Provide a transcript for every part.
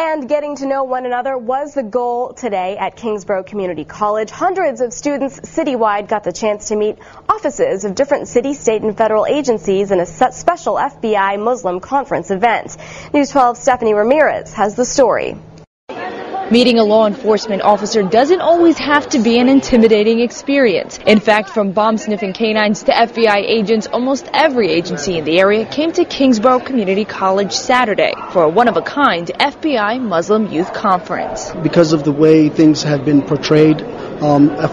And getting to know one another was the goal today at Kingsborough Community College. Hundreds of students citywide got the chance to meet offices of different city, state, and federal agencies in a special FBI Muslim conference event. News 12's Stephanie Ramirez has the story. Meeting a law enforcement officer doesn't always have to be an intimidating experience. In fact, from bomb-sniffing canines to FBI agents, almost every agency in the area came to Kingsborough Community College Saturday for a one-of-a-kind FBI Muslim Youth Conference. Because of the way things have been portrayed,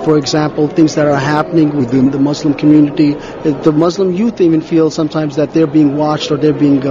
for example, things that are happening within the Muslim community, the Muslim youth even feel sometimes that they're being watched or they're being,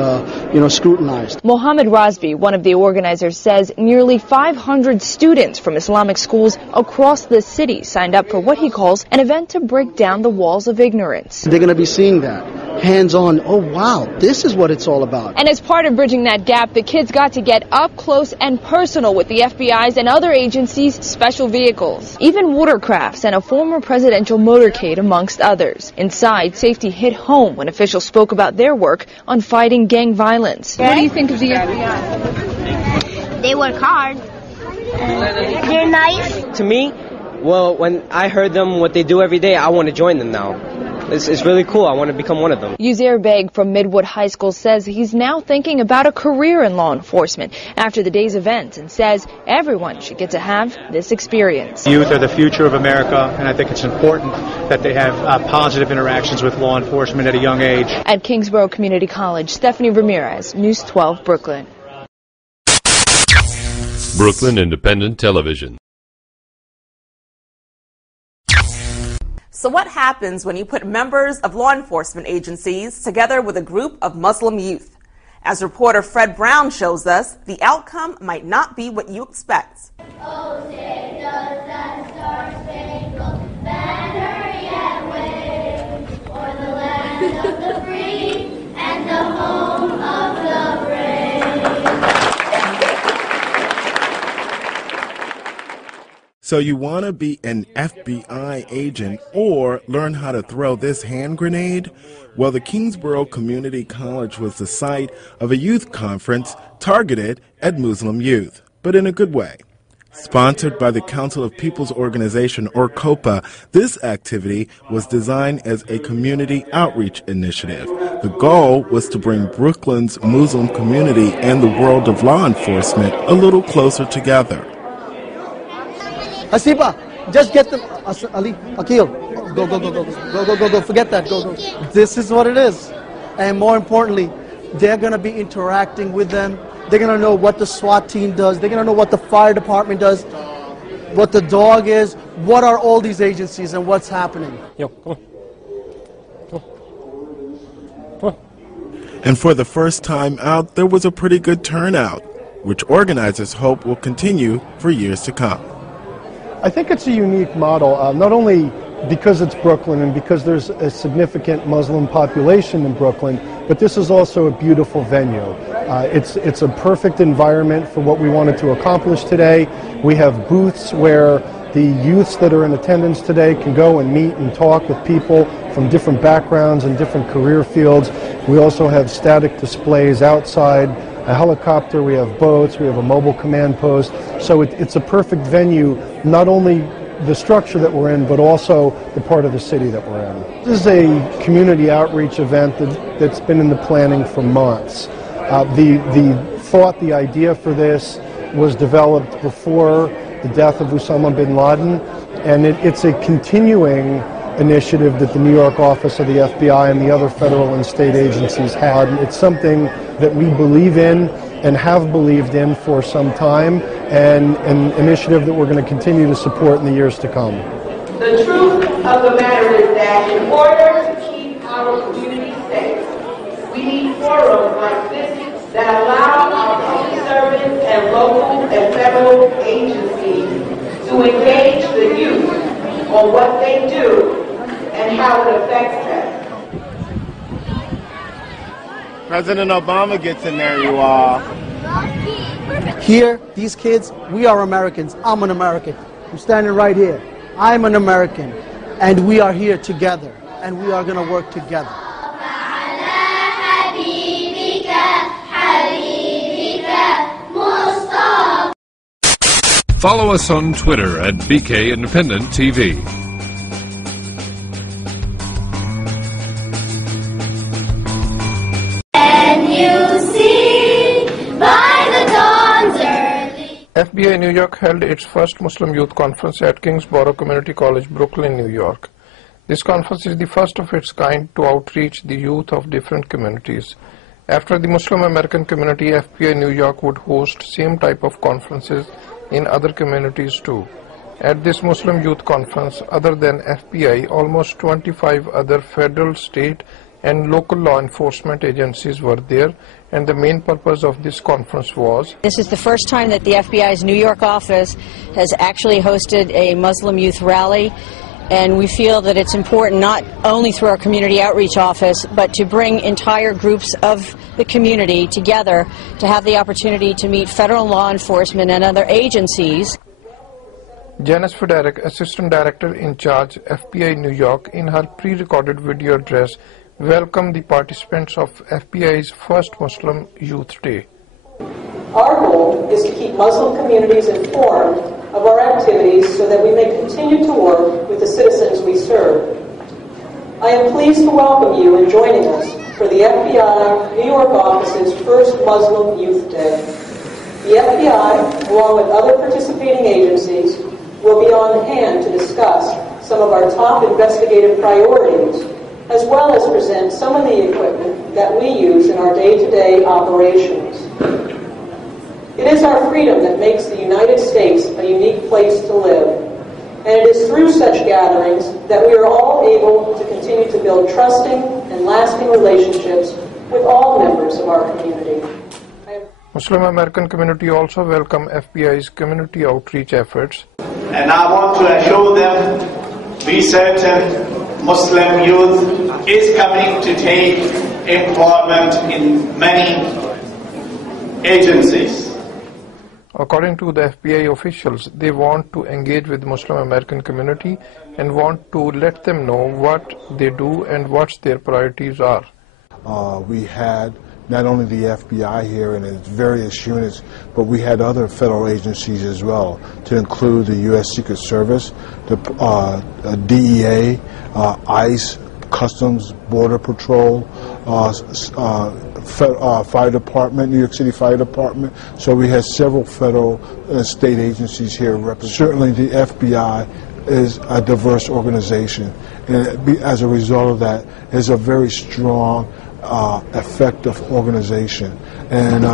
scrutinized. Mohammed Razvi, one of the organizers, says nearly 500 students from Islamic schools across the city signed up for what he calls an event to break down the walls of ignorance. They're going to be seeing that hands-on. Oh, wow, this is what it's all about. And as part of bridging that gap, the kids got to get up close and personal with the FBI's and other agencies' special vehicles, even watercrafts and a former presidential motorcade, amongst others. Inside, safety hit home when officials spoke about their work on fighting gang violence. What do you think of the FBI? They work hard. They're nice. To me, well, when I heard them, what they do every day, I want to join them now. It's really cool. I want to become one of them. Uzair Beg from Midwood High School says he's now thinking about a career in law enforcement after the day's event and says everyone should get to have this experience. Youth are the future of America, and I think it's important that they have positive interactions with law enforcement at a young age. At Kingsborough Community College, Stephanie Ramirez, News 12, Brooklyn. Brooklyn Independent Television. So what happens when you put members of law enforcement agencies together with a group of Muslim youth? As reporter Fred Brown shows us, the outcome might not be what you expect. Oh, say does that star-spangled banner yet wave o'er the land of the free and the home of the brave? So you want to be an FBI agent or learn how to throw this hand grenade? Well, the Kingsborough Community College was the site of a youth conference targeted at Muslim youth, but in a good way. Sponsored by the Council of People's Organization, or COPO, this activity was designed as a community outreach initiative. The goal was to bring Brooklyn's Muslim community and the world of law enforcement a little closer together. Asiba, just get them. Ali, Akil, go, forget that, go. This is what it is. And more importantly, they're going to be interacting with them. They're going to know what the SWAT team does. They're going to know what the fire department does, what the dog is, what are all these agencies and what's happening. Yo, come on. And for the first time out, there was a pretty good turnout, which organizers hope will continue for years to come. I think it's a unique model, not only because it's Brooklyn and because there's a significant Muslim population in Brooklyn, but this is also a beautiful venue. It's a perfect environment for what we wanted to accomplish today. We have booths where the youths that are in attendance today can go and meet and talk with people from different backgrounds and different career fields. We also have static displays outside, a helicopter, we have boats, we have a mobile command post. So it's a perfect venue, not only the structure that we're in, but also the part of the city that we're in. This is a community outreach event that's been in the planning for months. The idea for this was developed before the death of Osama bin Laden, and it's a continuing initiative that the New York office of the FBI and the other federal and state agencies had. It's something that we believe in and have believed in for some time, and an initiative that we're going to continue to support in the years to come. The truth of the matter is that in order to keep our community safe, we need forums like this that allow our public servants and local and federal agencies to engage the youth on what they do and how it affects them. President Obama gets in there, you all. Here, these kids, we are Americans. I'm an American. I'm standing right here. I'm an American. And we are here together. And we are going to work together. Mustafa Follow us on Twitter at BK Independent TV. FBI New York held its first Muslim Youth Conference at Kingsborough Community College, Brooklyn, New York. This conference is the first of its kind to outreach the youth of different communities. After the Muslim American community, FBI New York would host same type of conferences in other communities too. At this Muslim Youth Conference, other than FBI, almost 25 other federal, state, and local law enforcement agencies were there, and the main purpose of this conference was... This is the first time that the FBI's New York office has actually hosted a Muslim youth rally, and we feel that it's important not only through our community outreach office, but to bring entire groups of the community together to have the opportunity to meet federal law enforcement and other agencies. Janice Federic, Assistant Director in Charge, FBI New York, in her pre-recorded video address, welcomed the participants of FBI's first Muslim Youth Day. Our goal is to keep Muslim communities informed of our activities so that we may continue to work with the citizens we serve. I am pleased to welcome you in joining us for the FBI New York office's first Muslim Youth Day. The FBI, along with other participating agencies, will be on hand to discuss some of our top investigative priorities, as well as present some of the equipment that we use in our day-to-day operations. It is our freedom that makes the United States a unique place to live, and it is through such gatherings that we are all able to continue to build trusting and lasting relationships with all members of our community. Muslim American community also welcomed FBI's community outreach efforts. And I want to assure them, we certain Muslim youth is coming to take employment in many agencies. According to the FBI officials, they want to engage with the Muslim American community and want to let them know what they do and what their priorities are. We had not only the FBI here and its various units, but we had other federal agencies as well, to include the U.S. Secret Service, the DEA, ICE, Customs, Border Patrol, Fire Department, New York City Fire Department. So we had several federal and state agencies here represented. Certainly the FBI is a diverse organization, and as a result of that, is a very strong, effective organization, and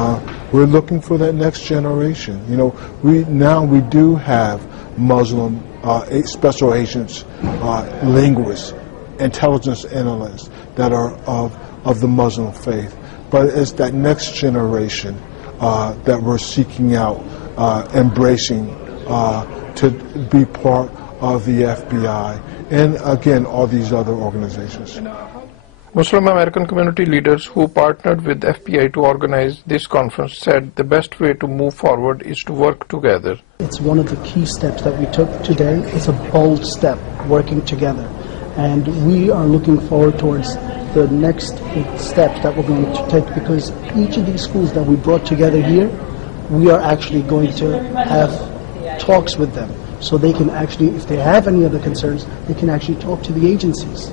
we're looking for that next generation. You know, we do have Muslim special agents, linguists, intelligence analysts that are of the Muslim faith, but it's that next generation that we're seeking out, embracing to be part of the FBI, and again all these other organizations. Muslim American community leaders who partnered with FBI to organize this conference said the best way to move forward is to work together. It's one of the key steps that we took today. It's a bold step, working together. And we are looking forward towards the next steps that we're going to take, because each of these schools that we brought together here, we are actually going to have talks with them. So they can actually, if they have any other concerns, they can actually talk to the agencies.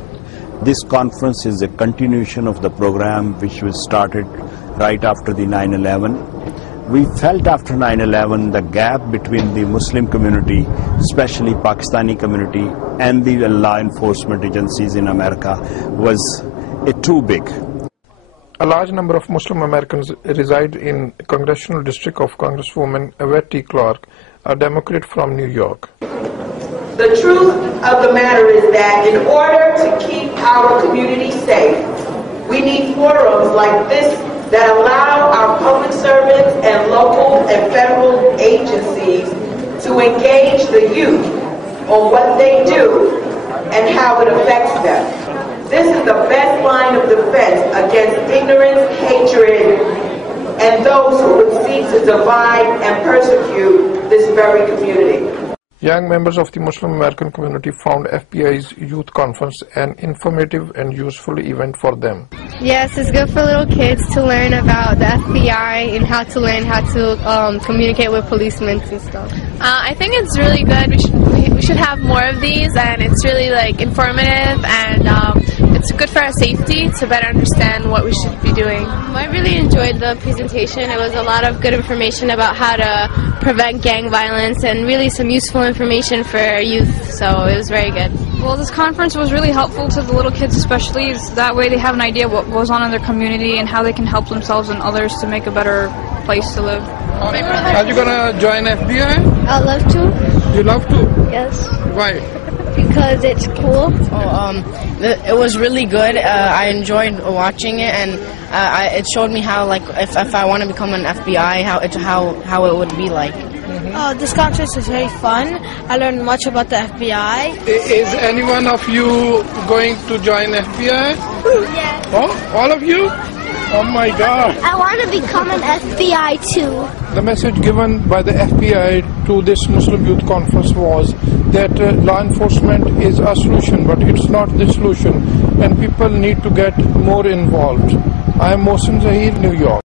This conference is a continuation of the program which was started right after the 9/11. We felt after 9/11 the gap between the Muslim community, especially Pakistani community, and the law enforcement agencies in America was too big. A large number of Muslim Americans reside in the congressional district of Congresswoman Yvette T. Clarke, a Democrat from New York. The truth of the matter is that in order to keep our community safe, we need forums like this that allow our public servants and local and federal agencies to engage the youth on what they do and how it affects them. This is the best line of defense against ignorance, hatred, and those who would seek to divide and persecute this very community. Young members of the Muslim American community found FBI's youth conference an informative and useful event for them. Yes, it's good for little kids to learn about the FBI and how to learn how to communicate with policemen and stuff. I think it's really good. We should have more of these, and it's really like informative, and it's good for our safety to better understand what we should be doing. I really enjoyed the presentation. It was a lot of good information about how to prevent gang violence and really some useful information for our youth, so it was very good. Well, this conference was really helpful to the little kids especially. That way they have an idea what goes on in their community and how they can help themselves and others to make a better place to live. Are you gonna join FBI? I'd love to. You love to? Yes. Why? Because it's cool. It was really good. I enjoyed watching it, and it showed me how, like, if I want to become an FBI, how it would be like. This conference was very fun. I learned much about the FBI. Is any one of you going to join FBI? Yes. Oh, all of you? Oh my God. I want to become an FBI too. The message given by the FBI to this Muslim Youth Conference was that law enforcement is a solution, but it's not the solution, and people need to get more involved. I am Mohsin Zahir, New York.